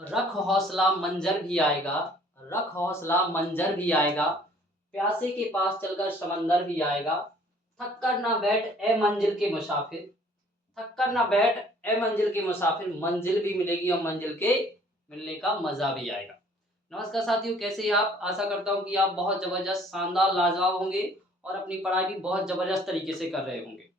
रख हौसला मंजर भी आएगा, रख हौसला मंजर भी आएगा, प्यासे के पास चलकर समंदर भी आएगा, थक कर ना बैठ ए मंजिल के मुसाफिर, थक कर ना बैठ ए मंजिल के मुसाफिर, मंजिल भी मिलेगी और मंजिल के मिलने का मजा भी आएगा। नमस्कार साथियों, कैसे हैं आप? आशा करता हूँ कि आप बहुत जबरदस्त, शानदार, लाजवाब होंगे और अपनी पढ़ाई भी बहुत जबरदस्त तरीके से कर रहे होंगे।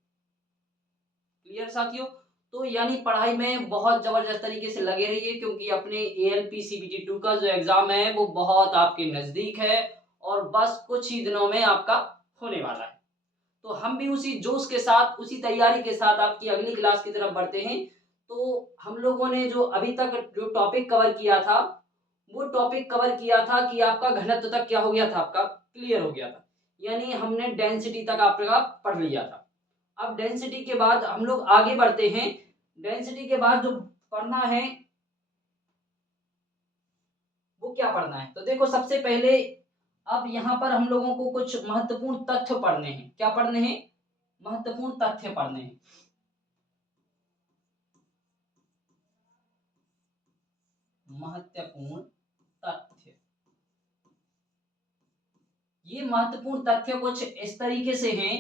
क्लियर साथियों? तो यानी पढ़ाई में बहुत ज़बरदस्त तरीके से लगे रहिए, क्योंकि अपने एएलपी सीबीटी 2 का जो एग्ज़ाम है वो बहुत आपके नज़दीक है और बस कुछ ही दिनों में आपका होने वाला है। तो हम भी उसी जोश के साथ, उसी तैयारी के साथ आपकी अगली क्लास की तरफ बढ़ते हैं। तो हम लोगों ने जो अभी तक जो टॉपिक कवर किया था, वो टॉपिक कवर किया था कि आपका घनत्व तक क्या हो गया था, आपका क्लियर हो गया था। यानी हमने डेंसिटी तक आपका पढ़ लिया था। अब डेंसिटी के बाद हम लोग आगे बढ़ते हैं। डेंसिटी के बाद जो पढ़ना है वो क्या पढ़ना है, तो देखो सबसे पहले अब यहाँ पर हम लोगों को कुछ महत्वपूर्ण तथ्य पढ़ने हैं। क्या पढ़ने हैं? महत्वपूर्ण तथ्य पढ़ने हैं। महत्वपूर्ण तथ्य, ये महत्वपूर्ण तथ्य कुछ इस तरीके से हैं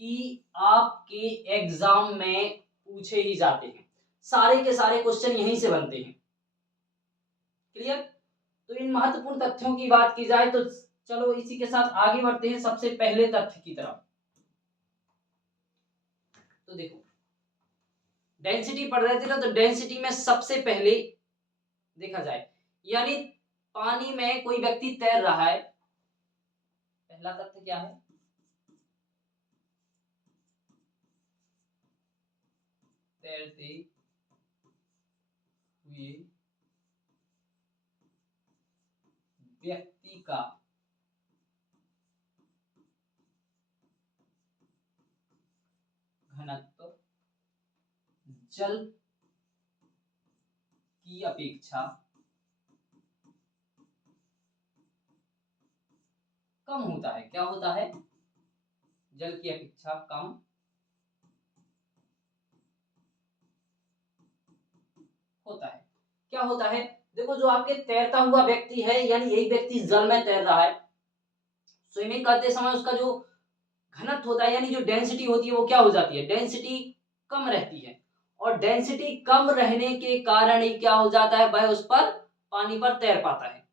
कि आपके एग्जाम में पूछे ही जाते हैं। सारे के सारे क्वेश्चन यहीं से बनते हैं। क्लियर? तो इन महत्वपूर्ण तथ्यों की बात की जाए तो चलो इसी के साथ आगे बढ़ते हैं सबसे पहले तथ्य की तरफ। तो देखो, डेंसिटी पढ़ रहे थे ना, तो डेंसिटी में सबसे पहले देखा जाए, यानी पानी में कोई व्यक्ति तैर रहा है। पहला तथ्य क्या है? तैरते हुए व्यक्ति का घनत्व जल की अपेक्षा कम होता है। क्या होता है? जल की अपेक्षा कम होता है। क्या होता है? देखो, जो आपके तैरता हुआ व्यक्ति है, यानी यही व्यक्ति जल में तैर रहा है, स्विमिंग करते समय उसका जो घनत्व होता है, यानी जो डेंसिटी होती है, वो क्या हो जाती है? डेंसिटी कम रहती है। और डेंसिटी कम रहने के कारण ही क्या हो जाता है? वह उस पर पानी पर तैर पाता है।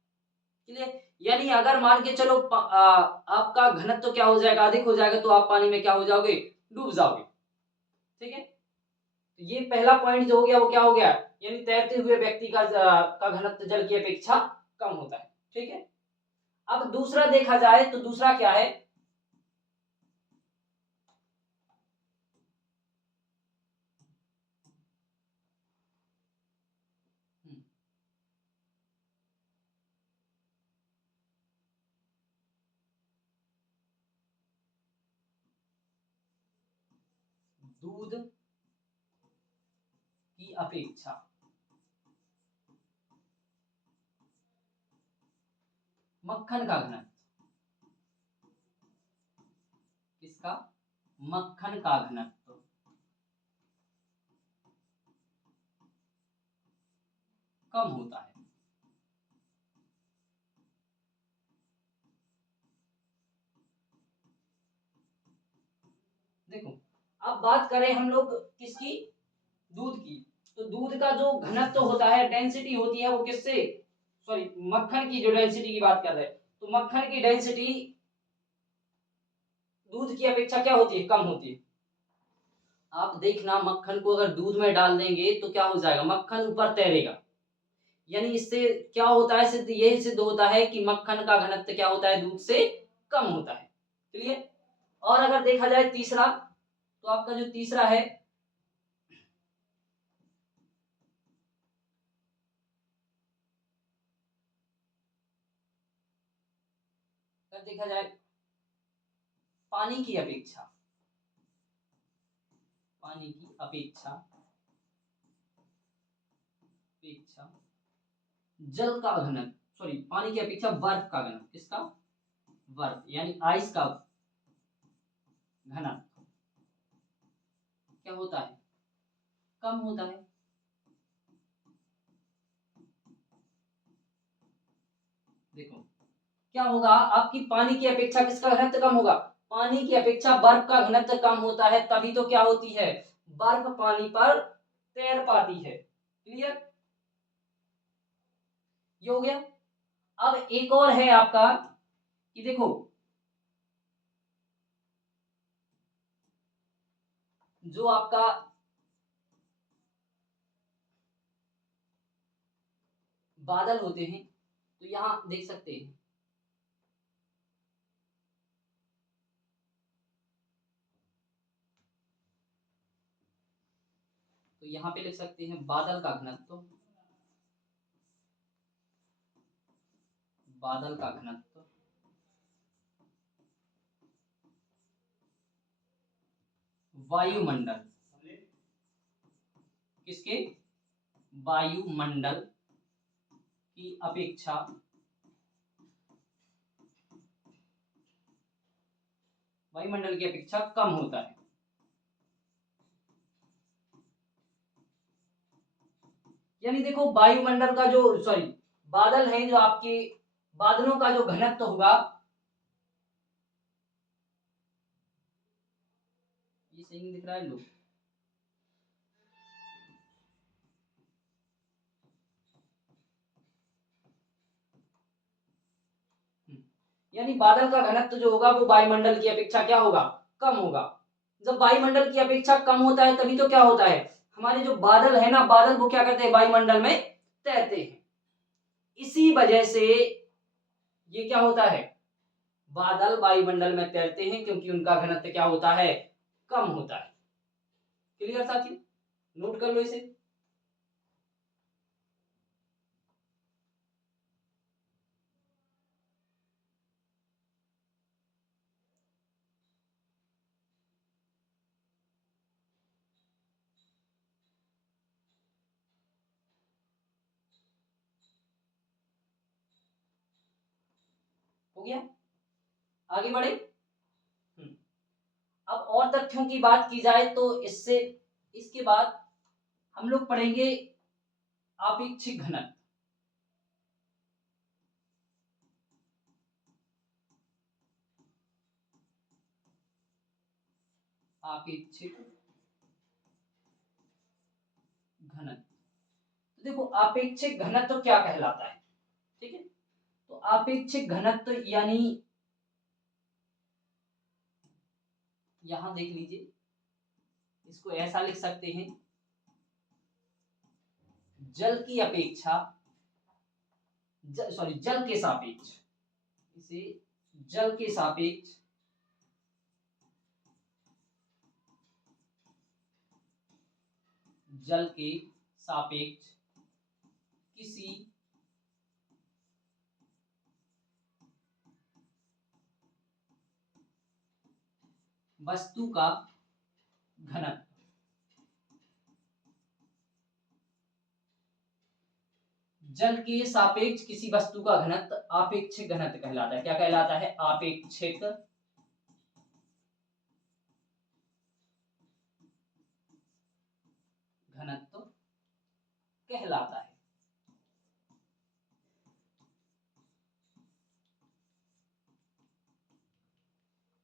क्लियर? यानी अगर मान के चलो आपका घनत्व क्या हो जाएगा? अधिक हो जाएगा, तो आप पानी में क्या हो जाओगे? डूब जाओगे। ठीक है? तो ये पहला पॉइंट जो हो गया वो क्या हो गया? यानी तैरते हुए व्यक्ति का घनत्व जल की अपेक्षा कम होता है। ठीक है? अब दूसरा देखा जाए तो दूसरा क्या है? दूध की अपेक्षा मक्खन का घनत्व, किसका? मक्खन का घनत्व कम होता है। देखो, अब बात करें हम लोग किसकी? दूध की। तो दूध का जो घनत्व होता है, डेंसिटी होती है, वो किससे, सॉरी, मक्खन की जो डेंसिटी की बात कर रहे हैं, तो मक्खन की डेंसिटी दूध की अपेक्षा क्या होती है? कम होती है। आप देखना, मक्खन को अगर दूध में डाल देंगे तो क्या हो जाएगा? मक्खन ऊपर तैरेगा। यानी इससे क्या होता है? सिद्ध यही सिद्ध होता है कि मक्खन का घनत्व क्या होता है? दूध से कम होता है। क्लियर? और अगर देखा जाए तीसरा, तो आपका जो तीसरा है, अगर देखा जाए पानी की अपेक्षा, पानी की अपेक्षा अपेक्षा जल का घनत्व, सॉरी, पानी की अपेक्षा बर्फ का घनत्व, किसका? बर्फ यानी आइस का घनत्व क्या होता है? कम होता है। देखो क्या होगा, आपकी पानी की अपेक्षा किसका घनत्व कम होगा, पानी की अपेक्षा बर्फ का घनत्व कम होता है, तभी तो क्या होती है, बर्फ पानी पर तैर पाती है। क्लियर, ये हो गया। अब एक और है आपका कि देखो जो आपका बादल होते हैं, तो यहां देख सकते हैं, तो यहां पे लिख सकते हैं बादल का घनत्व, बादल का घनत्व वायुमंडल, किसके, वायुमंडल की अपेक्षा वायुमंडल की अपेक्षा कम होता है। यानी देखो वायुमंडल का जो सॉरी बादल है, जो आपके बादलों का जो घनत्व होगा, ये सही नहीं दिख रहा है लोग, यानी बादल का घनत्व जो होगा वो वायुमंडल की अपेक्षा क्या होगा, कम होगा। जब वायुमंडल की अपेक्षा कम होता है तभी तो क्या होता है, हमारे जो बादल है ना, बादल वो क्या करते हैं, वायुमंडल में तैरते हैं। इसी वजह से ये क्या होता है, बादल वायुमंडल में तैरते हैं, क्योंकि उनका घनत्व क्या होता है, कम होता है। क्लियर साथियों, नोट कर लो इसे। हो गया, आगे बढ़े। हम्म, अब और तथ्यों की बात की जाए तो इससे इसके बाद हम लोग पढ़ेंगे आपेक्षिक घनत्व। आपेक्षिक घनत्व, तो देखो आपेक्षिक घनत्व क्या कहलाता है, ठीक है। तो आपेक्षिक घनत्व यानी यहां देख लीजिए, इसको ऐसा लिख सकते हैं, जल की अपेक्षा सॉरी जल के सापेक्ष, इसे जल के सापेक्ष जल के सापेक्ष किसी वस्तु का घनत्व, जल के सापेक्ष किसी वस्तु का घनत्व आपेक्षिक घनत्व कहलाता है। क्या कहलाता है, आपेक्षिक घनत्व कहलाता है।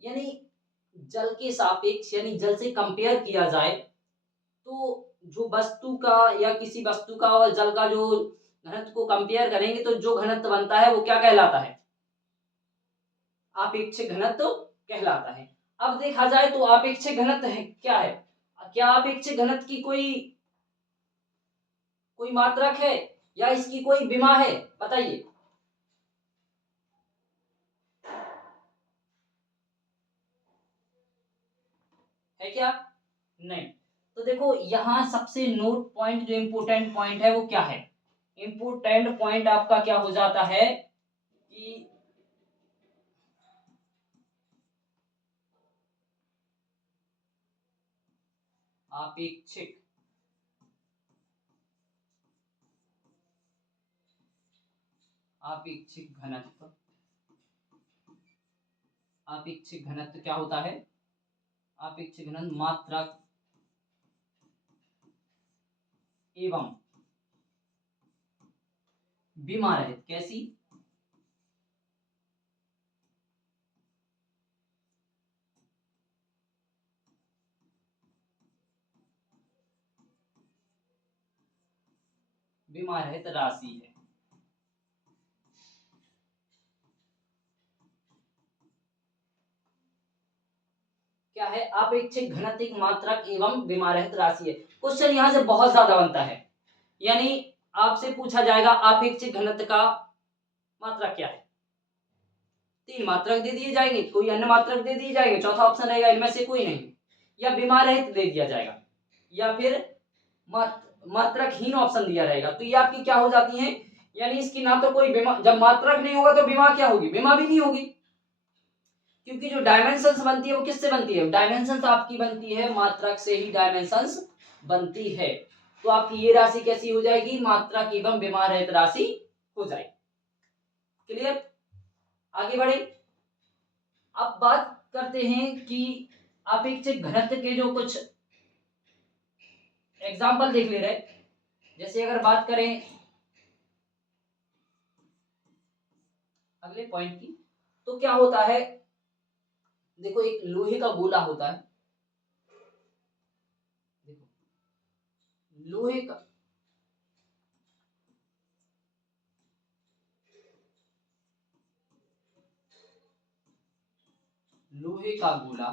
यानी जल के सापेक्ष, यानी जल से कंपेयर किया जाए तो जो वस्तु का या किसी वस्तु का और जल का जो घनत्व को कंपेयर करेंगे तो जो घनत्व बनता है वो क्या कहलाता है, आपेक्षिक घनत्व कहलाता है। अब देखा जाए तो आपेक्षिक घनत्व है क्या है, क्या आपेक्षिक घनत्व की कोई कोई मात्रक है या इसकी कोई विमा है, बताइए। है क्या, नहीं। तो देखो यहाँ सबसे नोट पॉइंट, जो इंपोर्टेंट पॉइंट है वो क्या है, इंपोर्टेंट पॉइंट आपका क्या हो जाता है कि आपेक्षिक आपेक्षिक घनत्व, आपेक्षिक घनत्व क्या होता है, आपेक्षिक घनत्व मात्रक एवं विमा रहित, कैसी, विमा रहित राशि है। क्या है? अपेक्षित घनत्व मात्रक एवं विमा रहित राशि है। क्वेश्चन यहाँ से बहुत ज्यादा बनता है, यानी आपसे पूछा जाएगा अपेक्षित घनत्व का मात्रक क्या है। 3 मात्रक दे दिए जाएंगे, कोई अन्य मात्रक दे दिए जाएंगे, चौथा ऑप्शन रहेगा इनमें से कोई नहीं, या बीमार रहित दे दिया जाएगा, या फिर मात्रकहीन ऑप्शन दिया रहेगा। तो ये आपकी क्या हो जाती है, यानी इसकी ना तो कोई बीमा, जब मात्रक नहीं होगा तो बीमा क्या होगी, बीमा भी नहीं होगी, क्योंकि जो डायमेंशंस बनती है वो किससे बनती है, डायमेंशंस आपकी बनती है मात्रक से ही डायमेंशंस बनती है। तो आपकी ये राशि कैसी हो जाएगी, मात्रक एवं बीमार रहित राशि हो जाएगी। क्लियर? आगे बढ़े। अब बात करते हैं कि अपेक्षित घनत्व के जो कुछ एग्जाम्पल देख ले रहे। जैसे अगर बात करें अगले पॉइंट की, तो क्या होता है, देखो एक लोहे का गोला होता है, देखो लोहे का गोला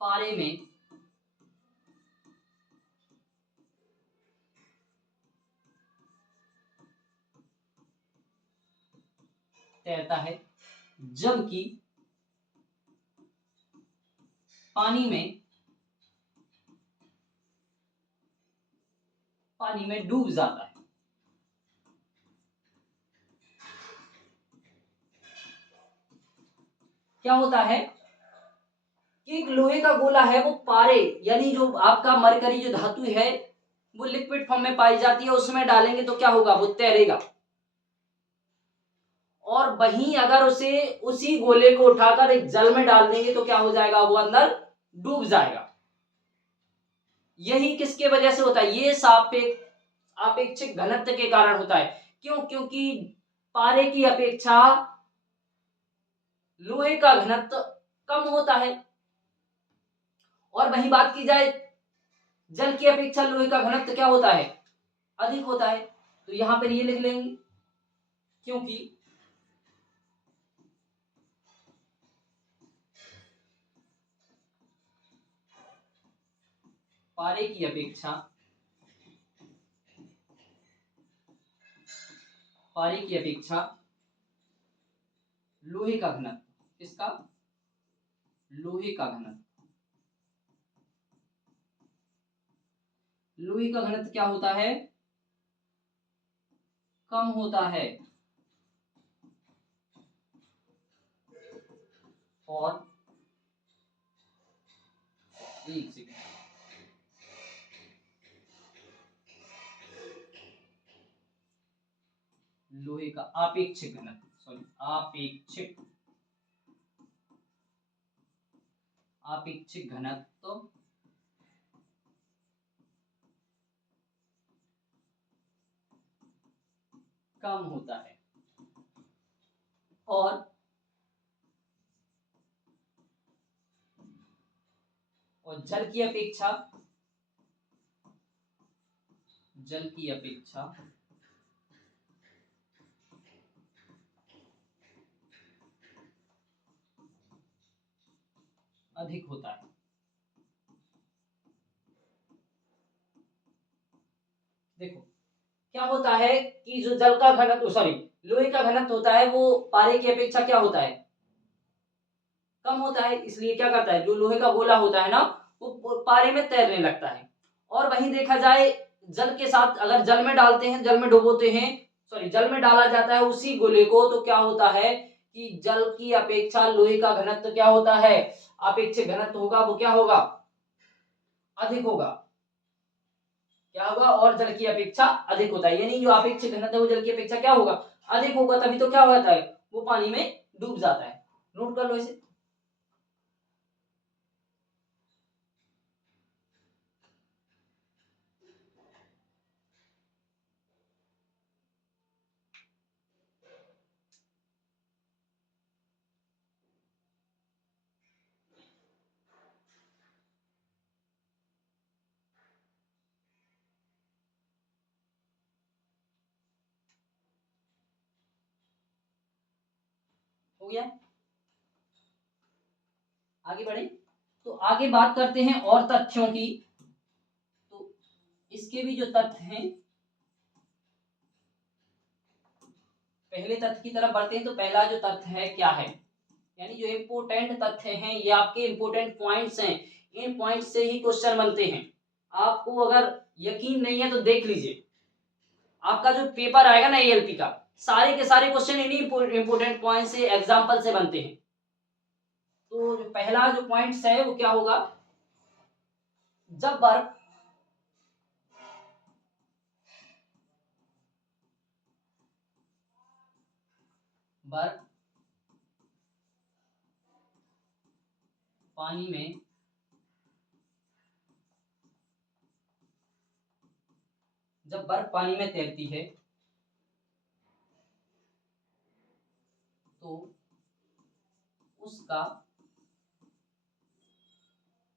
पारे में तैरता है, जबकि पानी में डूब जाता है। क्या होता है कि एक लोहे का गोला है, वो पारे यानी जो आपका मरकरी जो धातु है वो लिक्विड फॉर्म में पाई जाती है, उसमें डालेंगे तो क्या होगा, वो तैरेगा। और वहीं अगर उसे उसी गोले को उठाकर एक जल में डाल देंगे तो क्या हो जाएगा, वो अंदर डूब जाएगा। यही किसके वजह से होता है, ये सापेक्षिक घनत्व के कारण होता है। क्यों? क्योंकि पारे की अपेक्षा लोहे का घनत्व कम होता है, और वहीं बात की जाए जल की अपेक्षा लोहे का घनत्व क्या होता है, अधिक होता है। तो यहां पर ये लिख लेंगे, क्योंकि पारे की अपेक्षा लोहे का घनत्व, किसका, लोहे का घनत्व, लोहे का घनत्व क्या होता है, कम होता है। और एक सेकंड, लोहे का आपेक्षिक घनत्व, सॉरी आपेक्षिक घनत्व कम होता है। और जल की अपेक्षा अधिक होता है। देखो क्या होता है कि जो जल का घनत्व, सॉरी लोहे का घनत्व होता है, वो पारे की अपेक्षा क्या होता है, कम होता है। इसलिए क्या करता है, जो लोहे का गोला होता है ना, वो पारे में तैरने लगता है। और वहीं देखा जाए जल के साथ अगर जल में डालते हैं, जल में डुबोते हैं, सॉरी जल में डाला जाता है उसी गोले को, तो क्या होता है कि जल की अपेक्षा लोहे का घनत्व क्या होता है, अपेक्षित घनत्व होगा, वो क्या होगा, अधिक होगा। क्या होगा, और जल की अपेक्षा अधिक होता है, यानी जो अपेक्षित घनत्व है वो जल की अपेक्षा क्या होगा, अधिक होगा। तभी तो क्या होता है, वो पानी में डूब जाता है। नोट कर लो इसे। हो गया। आगे बढ़े तो आगे बात करते हैं और तथ्यों की। तो इसके भी जो तथ्य हैं, पहले तथ्य की तरफ बढ़ते हैं। तो पहला जो तथ्य है क्या है, यानी जो इम्पोर्टेंट तथ्य हैं, ये आपके इम्पोर्टेंट पॉइंट्स हैं। इन पॉइंट्स से ही क्वेश्चन बनते हैं। आपको अगर यकीन नहीं है तो देख लीजिए, आपका जो पेपर आएगा ना एएलपी का, सारे के सारे क्वेश्चन इन्हीं इंपोर्टेंट पॉइंट से, एग्जाम्पल से बनते हैं। तो जो पहला जो पॉइंट्स है वो क्या होगा, जब बर्फ बर्फ पानी में जब बर्फ पानी में तैरती है तो उसका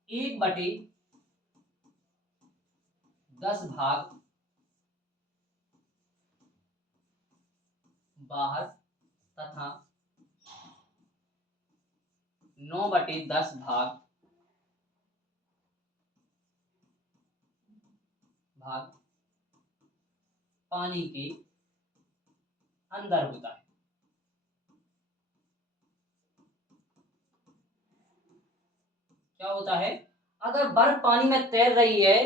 1/10 भाग बाहर तथा 9/10 भाग पानी के अंदर होता है। क्या होता है, अगर बर्फ पानी में तैर रही है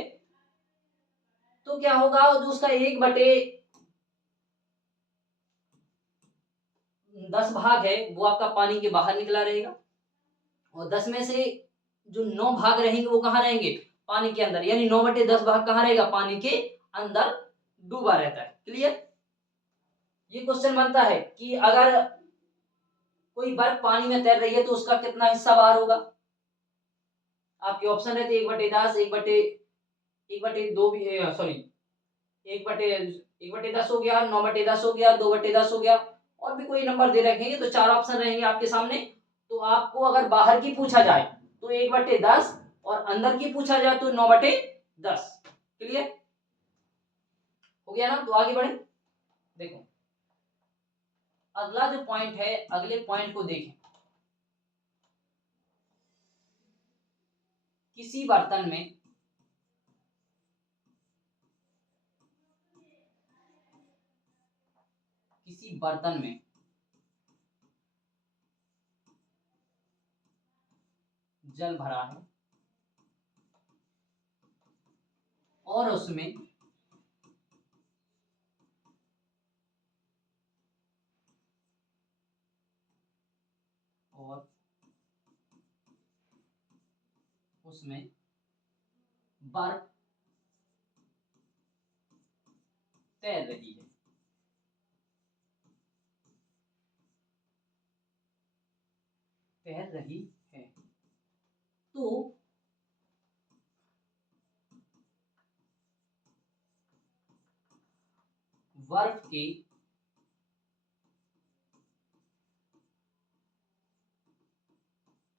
तो क्या होगा, जो उसका 1/10 भाग है वो आपका पानी के बाहर निकला रहेगा, और 10 में से जो 9 भाग रहेंगे वो कहाँ रहेंगे, पानी के अंदर। यानी 9/10 भाग कहाँ रहेगा, पानी के अंदर डूबा रहता है। क्लियर। ये क्वेश्चन बनता है कि अगर कोई बर्फ पानी में तैर रही है तो उसका कितना हिस्सा बाहर होगा। आपके ऑप्शन रहते 1/10, 1/2 भी है, सॉरी 1/10 हो गया, 9/10 हो गया, 2/10 हो गया, और भी कोई नंबर दे रखेंगे तो 4 ऑप्शन रहेंगे आपके सामने। तो आपको अगर बाहर की पूछा जाए तो 1/10, और अंदर की पूछा जाए तो 9/10। क्लियर हो गया ना। तो आगे बढ़े, देखो अगला जो पॉइंट है, अगले पॉइंट को देखें। किसी बर्तन में जल भरा है और उसमें और उसमें बर्फ तैर रही है। तैर रही है तो बर्फ के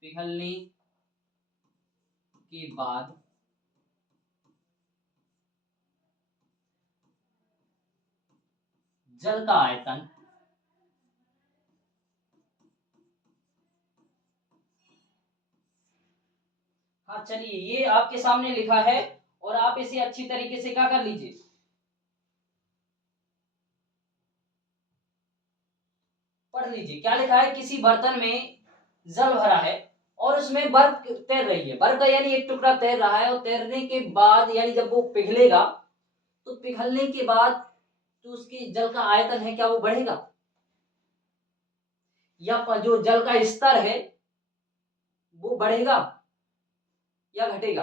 पिघलने के बाद जल का आयतन हाँ चलिए, ये आपके सामने लिखा है और आप इसे अच्छी तरीके से क्या कर लीजिए, पढ़ लीजिए। क्या लिखा है, किसी बर्तन में जल भरा है और उसमें बर्फ तैर रही है। बर्फ का यानी एक टुकड़ा तैर रहा है, और तैरने के बाद यानी जब वो पिघलेगा तो पिघलने के बाद जो उसकी जल का आयतन है क्या वो बढ़ेगा, या जो जल का स्तर है वो बढ़ेगा या घटेगा।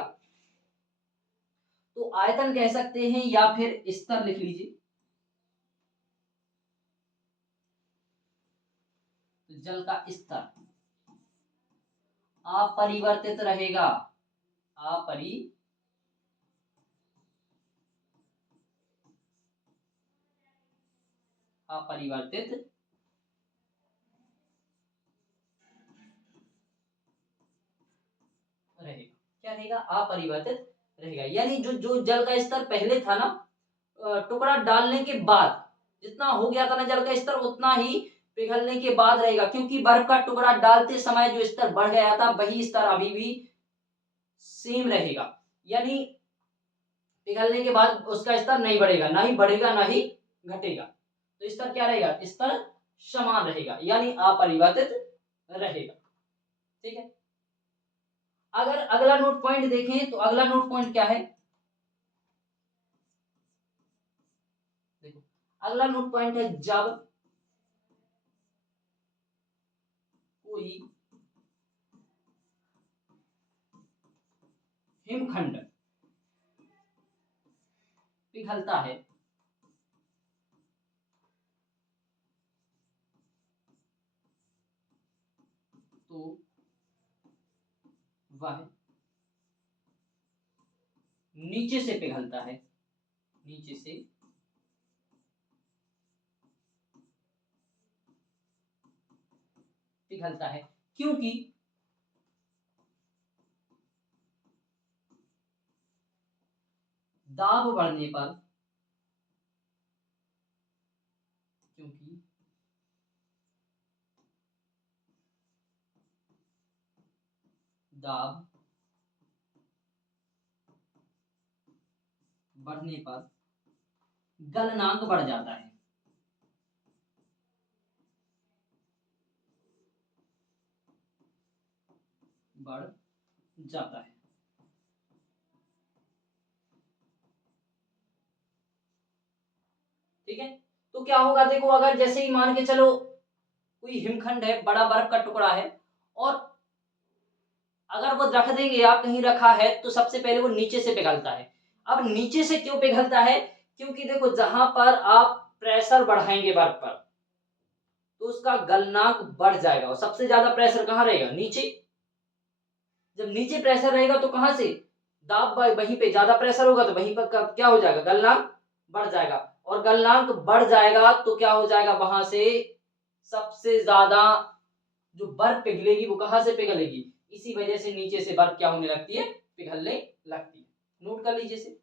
तो आयतन कह सकते हैं या फिर स्तर लिख लीजिए। तो जल का स्तर अपरिवर्तित रहेगा, अपरिवर्तित रहेगा। क्या रहेगा, अपरिवर्तित रहेगा। यानी जो जो जल का स्तर पहले था ना, टुकड़ा डालने के बाद जितना हो गया था ना जल का स्तर, उतना ही पिघलने के बाद रहेगा, क्योंकि बर्फ का टुकड़ा डालते समय जो स्तर बढ़ गया था वही स्तर अभी भी सेम रहेगा, यानी पिघलने के बाद उसका स्तर नहीं बढ़ेगा, ना ही बढ़ेगा ना ही घटेगा। तो स्तर क्या रहेगा, स्तर समान रहेगा, यानी अपरिवर्तित रहेगा। ठीक है, अगर अगला नोट पॉइंट देखें तो अगला नोट पॉइंट क्या है, देखो अगला नोट पॉइंट है जब कोई हिमखंड पिघलता है तो वह नीचे से पिघलता है, नीचे से पिघलता है, क्योंकि दाब बढ़ने पर, क्योंकि दाब बढ़ने पर गलनांक बढ़ जाता है, बढ़ जाता है। ठीक है, तो क्या होगा, देखो अगर जैसे ही मान के चलो कोई हिमखंड है, बड़ा बर्फ का टुकड़ा है, और अगर वो रख देंगे आप, कहीं रखा है तो सबसे पहले वो नीचे से पिघलता है। अब नीचे से क्यों पिघलता है, क्योंकि देखो जहां पर आप प्रेशर बढ़ाएंगे बर्फ पर तो उसका गलनांक बढ़ जाएगा, और सबसे ज्यादा प्रेशर कहाँ रहेगा, नीचे। जब नीचे प्रेशर रहेगा तो कहां से दाब, वहीं पे ज्यादा प्रेशर होगा तो वहीं पर क्या हो जाएगा, गलनांक बढ़ जाएगा, और गलनांक बढ़ जाएगा तो क्या हो जाएगा, वहां से सबसे ज्यादा जो बर्फ पिघलेगी वो कहां से पिघलेगी, इसी वजह से नीचे से बर्फ क्या होने लगती है, पिघलने लगती है। नोट कर लीजिए इसे।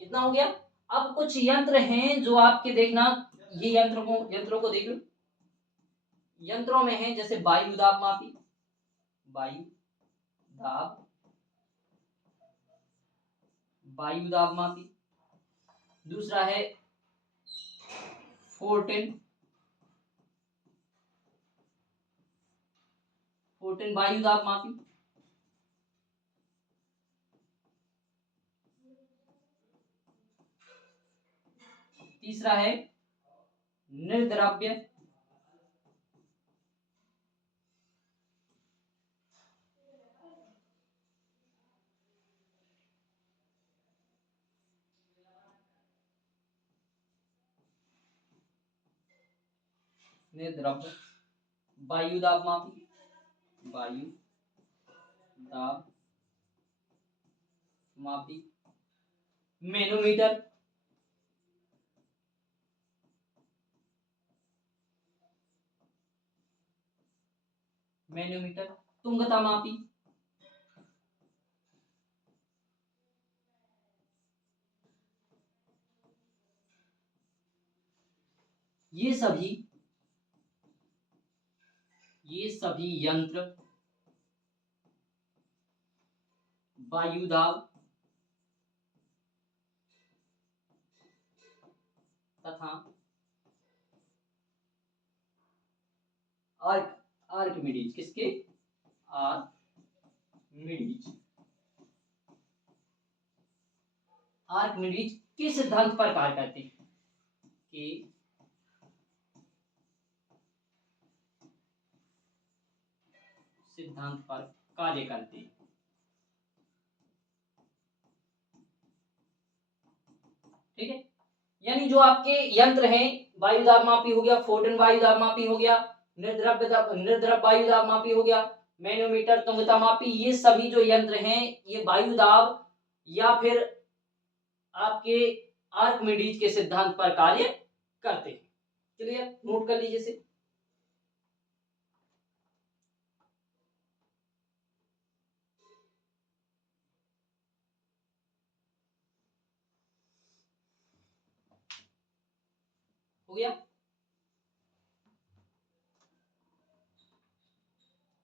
इतना हो गया। अब कुछ यंत्र हैं जो आपके देखना, ये यंत्रों को देख लो। यंत्रों में है जैसे वायु दाब मापी, वायु दाब, वायु दाब मापी। दूसरा है फोर्टिन, फोर्टिन वायु दाब मापी। तीसरा है निर्द्रव्य, निर्द्रव्य वायु दाब मापी, वायु दाब मापी। मैनोमीटर, मैनोमीटर तुंगता मापी। ये सभी यंत्र वायु दाब तथा आर्किमिडीज, किसके, आर्किमिडीज, आर्किमिडीज के सिद्धांत पर कार्य करते हैं कि सिद्धांत पर कार्य करते हैं। ठीक है, यानी जो आपके यंत्र हैं, वायु दाब मापी हो गया, फोटन वायु दाब मापी हो गया, निर्द्रव वायु दाब मापी हो गया, मैनोमीटर, तुंगता मापी, ये सभी जो यंत्र हैं ये वायु दाब या फिर आपके आर्किमिडीज के सिद्धांत पर कार्य करते हैं। चलिए नोट कर लीजिए इसे। हो गया।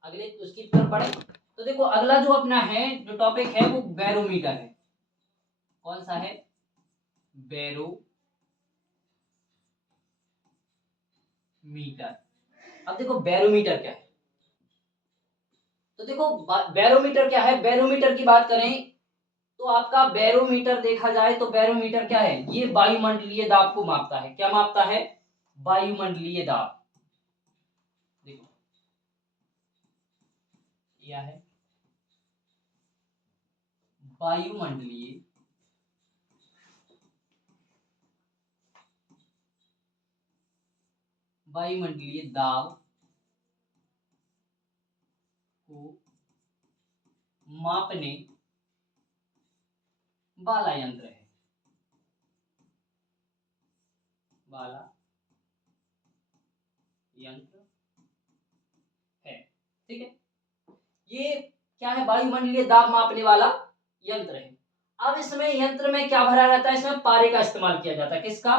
अगले उसकी तरफ बढ़े तो देखो अगला जो अपना है जो टॉपिक है वो बैरोमीटर है। कौन सा है? बैरोमीटर। अब देखो बैरोमीटर क्या है, तो देखो बैरोमीटर क्या है। बैरोमीटर की बात करें तो आपका बैरोमीटर देखा जाए तो बैरोमीटर क्या है, ये वायुमंडलीय दाब को मापता है। क्या मापता है? वायुमंडलीय दाब। देखो यह है वायुमंडलीय दाब को मापने वाला यंत्र है। वाला यंत्र है। ठीक है, ये क्या है? वायुमंडलीय दाब मापने वाला यंत्र है। अब इसमें यंत्र में क्या भरा रहता है? इसमें पारे का इस्तेमाल किया जाता है। किसका?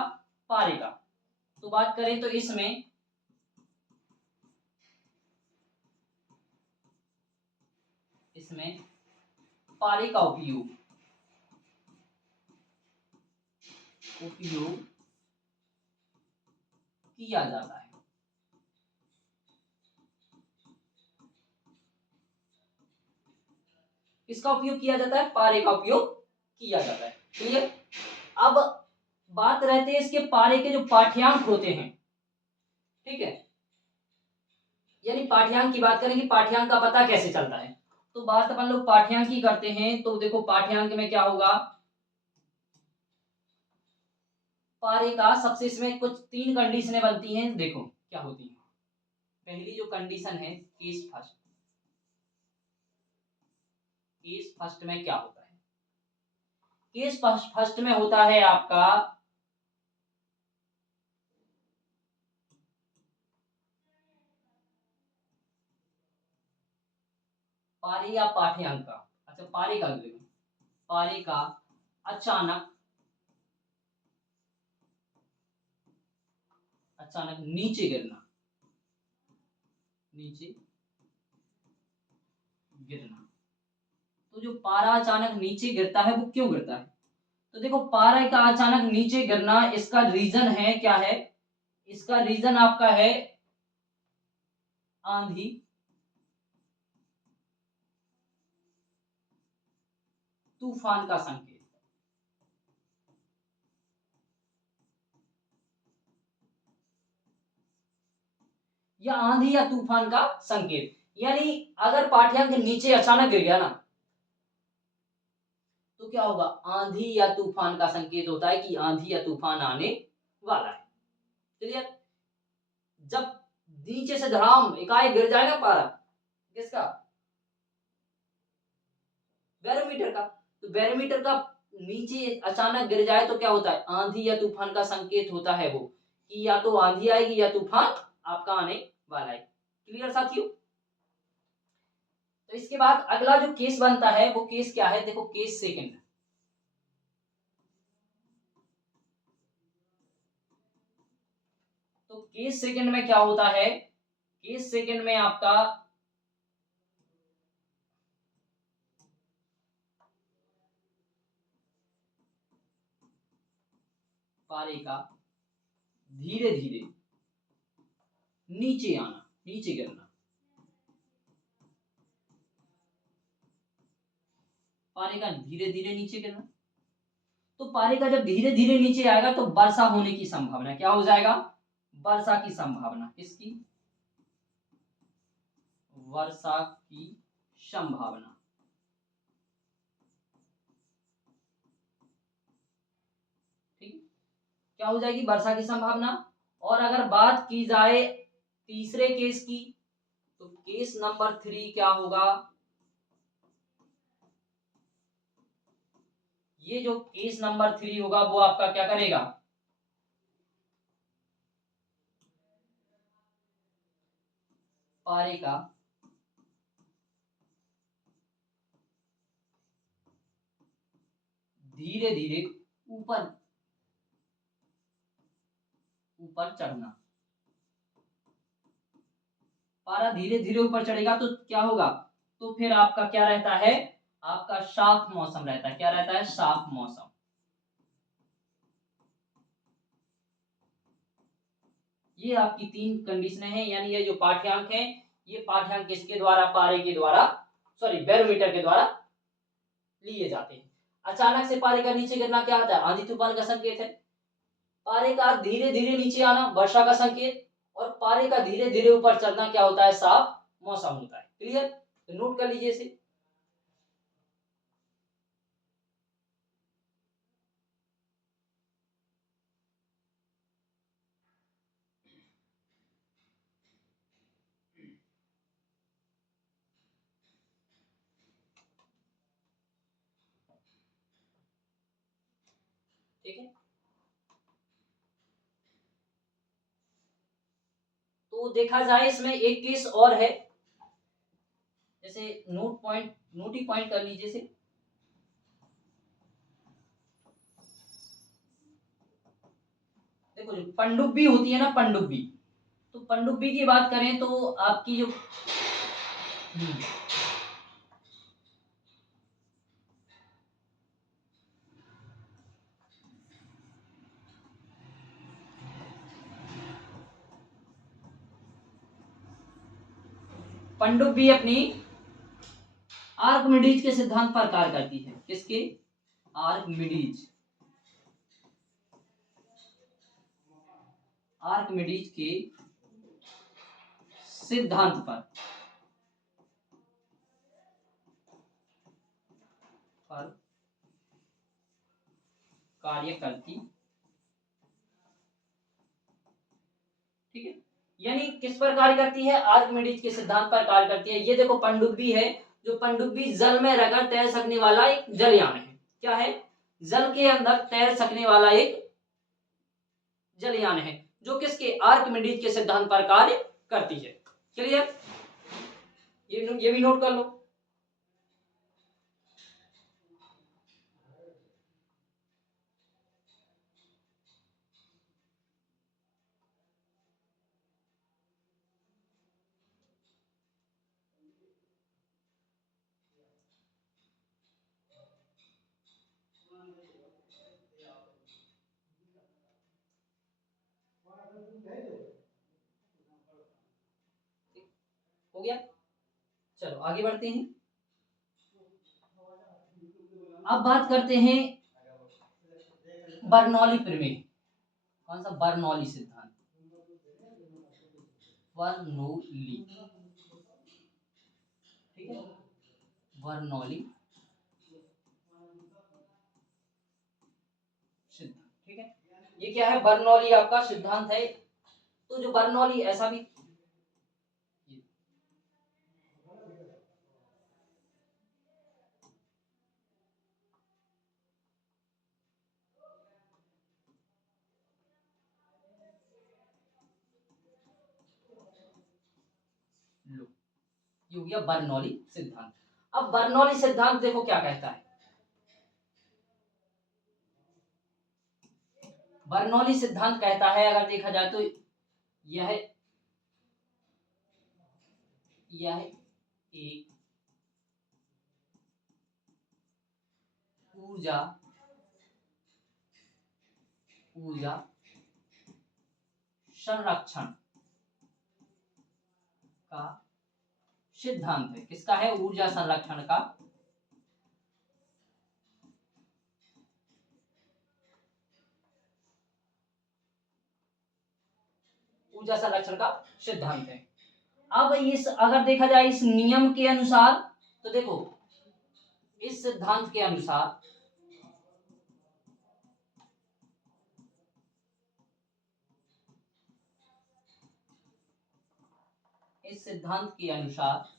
पारे का। तो बात करें तो इसमें पारे का उपयोग किया जाता है। किसका उपयोग किया जाता है? पारे का उपयोग किया जाता है। क्लियर? अब बात रहती है इसके पारे के जो पाठ्यांक होते हैं। ठीक है, यानी पाठ्यांक की बात करें कि पाठ्यांक का पता कैसे चलता है, तो बात अपन लोग पाठ्यांक की करते हैं। तो देखो पाठ्यांक में क्या होगा, पारे का सबसे इसमें कुछ 3 कंडीशनें बनती हैं। देखो क्या होती है। पहली जो कंडीशन है केस फर्स्ट। केस फर्स्ट में क्या होता है? केस फर्स्ट में होता है आपका पारे या पाठ्यांक का, अच्छा पारे का देखो, पारे का अचानक नीचे गिरना। तो जो पारा अचानक नीचे गिरता है वो क्यों गिरता है? तो देखो पारा का अचानक नीचे गिरना, इसका रीजन है क्या है? इसका रीजन आपका है आंधी, तूफान का संकेत। या आंधी या तूफान का संकेत, यानी अगर पाठ्यांक नीचे अचानक गिर गया ना तो क्या होगा? आंधी या तूफान का संकेत होता है कि आंधी या तूफान आने वाला है। क्लियर? जब नीचे से धड़ाम एकाएक गिर जाए ना पारा, किसका? बैरोमीटर का। तो बैरोमीटर का नीचे अचानक गिर जाए तो क्या होता है? आंधी या तूफान का संकेत होता है वो, कि या तो आंधी आएगी या तूफान आपका आने वाला है। क्लियर साथियों? तो इसके बाद अगला जो केस बनता है वो केस क्या है? देखो केस सेकंड। तो केस सेकंड में क्या होता है? केस सेकंड में आपका पारे का धीरे धीरे नीचे आना, नीचे गिरना। पारे का धीरे धीरे नीचे गिरना। तो पारे का जब धीरे धीरे नीचे आएगा तो वर्षा होने की संभावना क्या हो जाएगा? वर्षा की संभावना। किसकी? वर्षा की संभावना। ठीक, क्या हो जाएगी? वर्षा की संभावना। और अगर बात की जाए तीसरे केस की, तो केस नंबर 3 क्या होगा? ये जो केस नंबर 3 होगा वो आपका क्या करेगा? पारे का धीरे धीरे ऊपर ऊपर चढ़ना। पारा धीरे धीरे ऊपर चढ़ेगा तो क्या होगा? तो फिर आपका क्या रहता है? आपका साफ मौसम रहता है। क्या रहता है? साफ मौसम। ये आपकी 3 कंडीशनें हैं, यानी ये जो पाठ्यांक है, ये पाठ्यांक किसके द्वारा? पारे के द्वारा, सॉरी बैरोमीटर के द्वारा लिए जाते हैं। अचानक से पारे का नीचे गिरना क्या आता है? आंधी तूफान का संकेत है। पारे का धीरे धीरे नीचे आना वर्षा का संकेत, और पारे का धीरे धीरे ऊपर चढ़ना क्या होता है? साफ मौसम होता है। क्लियर? तो नोट कर लीजिए इसे। ठीक है, तो देखा जाए इसमें एक केस और है, जैसे नोट ही पॉइंट कर लीजिए इसे। देखो जो पनडुब्बी होती है ना, पनडुब्बी, तो पनडुब्बी की बात करें तो आपकी जो पनडुब्बी अपनी आर्कमिडीज के सिद्धांत पर कार्य करती है। किसके? आर्कमिडीज आर्कमिडीज के सिद्धांत पर कार्य करती। ठीक है, यानी किस पर कार्य करती है? आर्कमिडीज के सिद्धांत पर कार्य करती है। ये देखो पनडुब्बी है, जो पनडुब्बी जल में रहकर तैर सकने वाला एक जलयान है। क्या है? जल के अंदर तैर सकने वाला एक जलयान है, जो किसके? आर्कमिडीज के सिद्धांत पर कार्य करती है। क्लियर? ये भी नोट कर लो। हो गया? चलो आगे बढ़ते हैं। अब बात करते हैं बर्नौली प्रमेय। कौन सा? बर्नौली सिद्धांत। बर्नौली, ठीक है, बर्नौली सिद्धांत। ठीक है, ये क्या है? बर्नौली आपका सिद्धांत है। तो जो बर्नौली, ऐसा भी लो, ये हो गया बर्नौली सिद्धांत। अब बर्नौली सिद्धांत देखो क्या कहता है। बर्नौली सिद्धांत कहता है, अगर देखा जाए तो यह यह एक ऊर्जा ऊर्जा संरक्षण का सिद्धांत है। किसका है? ऊर्जा संरक्षण का ऊर्जा संरक्षण का सिद्धांत है। अब इस अगर देखा जाए इस नियम के अनुसार, तो देखो इस सिद्धांत के अनुसार इस सिद्धांत के अनुसार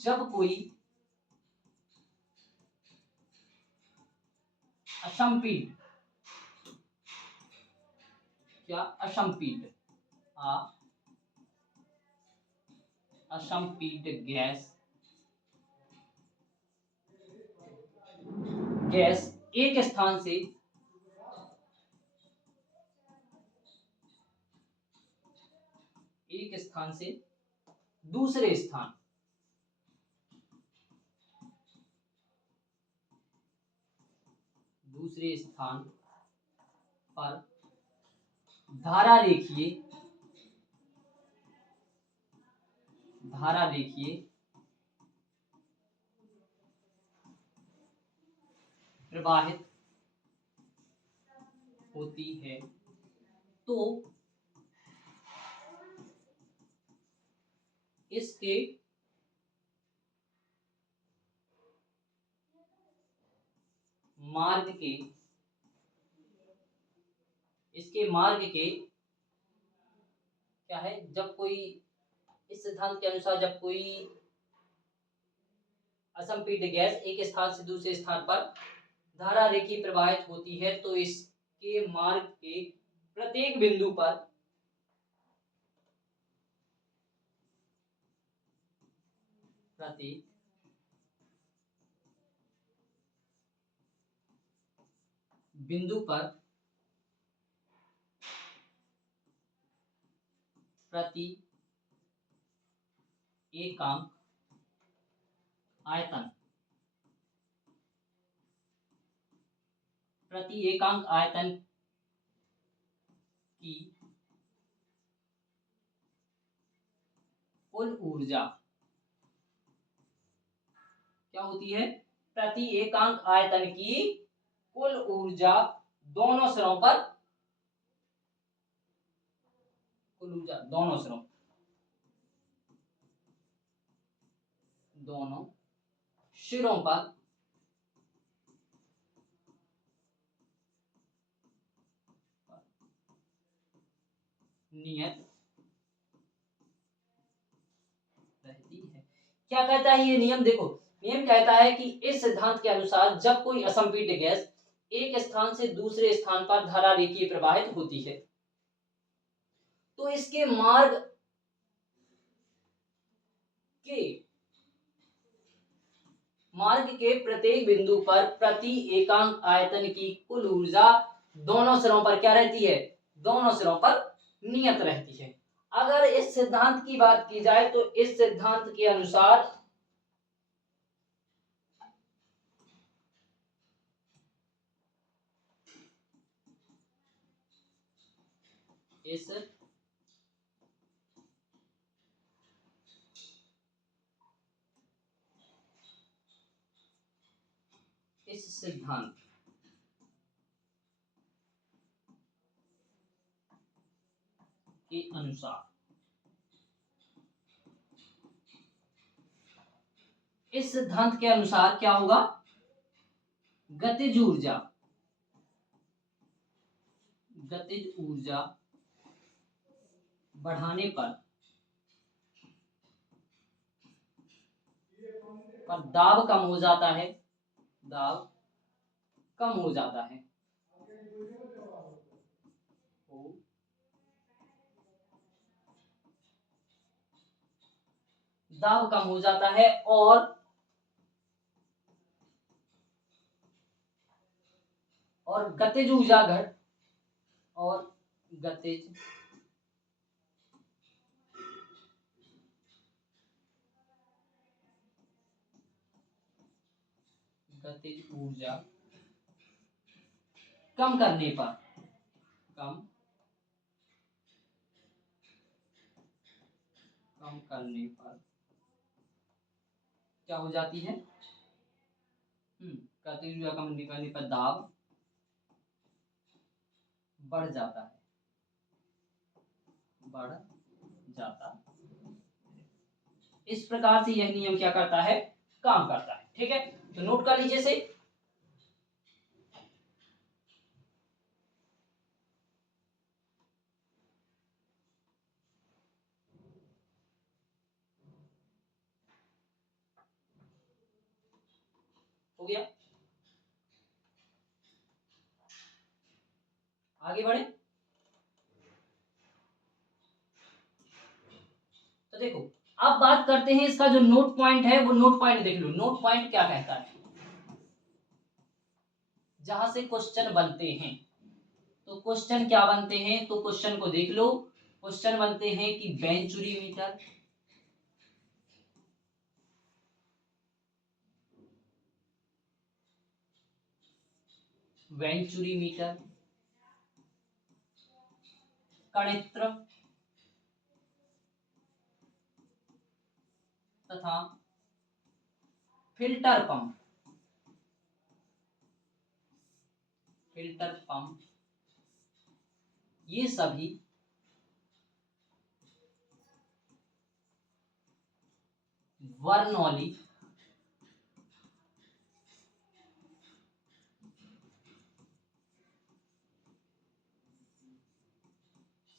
जब कोई असंपीड, क्या असंपीड, असंपीड गैस गैस एक स्थान से दूसरे स्थान पर धारा रेखीय प्रवाहित होती है, तो इसके मार्ग के क्या है, जब कोई इस सिद्धांत के अनुसार जब कोई असंपीड्य गैस एक स्थान से दूसरे स्थान पर धारा रेखीय प्रवाहित होती है, तो इसके मार्ग के प्रत्येक बिंदु पर प्रति एकांक आयतन की कुल ऊर्जा क्या होती है, प्रति एकांक आयतन की कुल ऊर्जा दोनों सिरों पर दोनों सिरों पर नियत रहती है। क्या कहता है ये नियम, देखो नियम कहता है कि इस सिद्धांत के अनुसार जब कोई असंपीड्य गैस एक स्थान से दूसरे स्थान पर धारा रेखीय प्रवाहित होती है, तो इसके मार्ग के प्रत्येक बिंदु पर प्रति एकांक आयतन की कुल ऊर्जा दोनों सिरों पर क्या रहती है, दोनों सिरों पर नियत रहती है। अगर इस सिद्धांत की बात की जाए तो इस सिद्धांत के अनुसार इस सिद्धांत के अनुसार इस सिद्धांत के अनुसार क्या होगा, गतिज ऊर्जा बढ़ाने पर दाब कम हो जाता है, दाब कम हो जाता है दाब कम हो जाता है और गतिज ऊर्जा गतिज ऊर्जा कम करने पर क्या हो जाती है, गतिज ऊर्जा कम करने पर दाब बढ़ जाता है, बढ़ जाता है। इस प्रकार से यह नियम क्या करता है, काम करता है। ठीक है, तो नोट कर लीजिए इसे। हो गया, आगे बढ़े। तो देखो, अब बात करते हैं इसका जो नोट पॉइंट है, वो नोट पॉइंट देख लो। नोट पॉइंट क्या कहता है, जहां से क्वेश्चन बनते हैं। तो क्वेश्चन क्या बनते हैं, तो क्वेश्चन को देख लो। क्वेश्चन बनते हैं कि वेंचुरी मीटर, वेंचुरी मीटर, कणित्र तथा फिल्टर पंप, फिल्टर पंप, ये सभी बर्नौली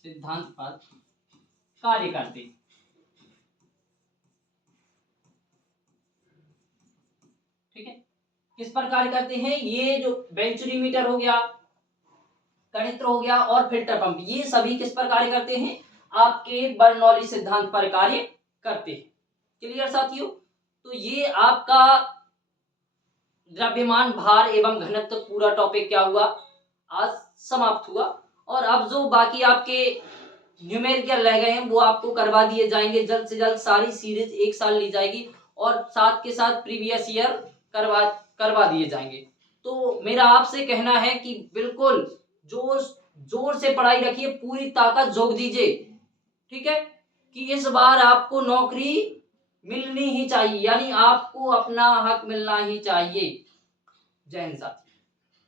सिद्धांत पर कार्य करते हैं। ठीक है, किस पर कार्य करते हैं, ये जो वेंचुरी मीटर हो गया, कणित्र हो गया और फिल्टर पंप, ये सभी किस पर कार्य करते हैं, आपके बर्नौली सिद्धांत पर कार्य करते हैं। क्लियर साथियों, तो ये आपका द्रव्यमान, भार एवं घनत्व पूरा टॉपिक क्या हुआ, आज समाप्त हुआ। और अब जो बाकी आपके न्यूमेरिकल रह गए हैं वो आपको करवा दिए जाएंगे जल्द से जल्द। सारी सीरीज एक साल ली जाएगी और साथ के साथ प्रीवियस ईयर करवा करवा दिए जाएंगे। तो मेरा आपसे कहना है कि बिल्कुल जोर जोर से पढ़ाई रखिए, पूरी ताकत झोंक दीजिए। ठीक है, कि इस बार आपको नौकरी मिलनी ही चाहिए, यानी आपको अपना हक मिलना ही चाहिए। जय हिंद साथी।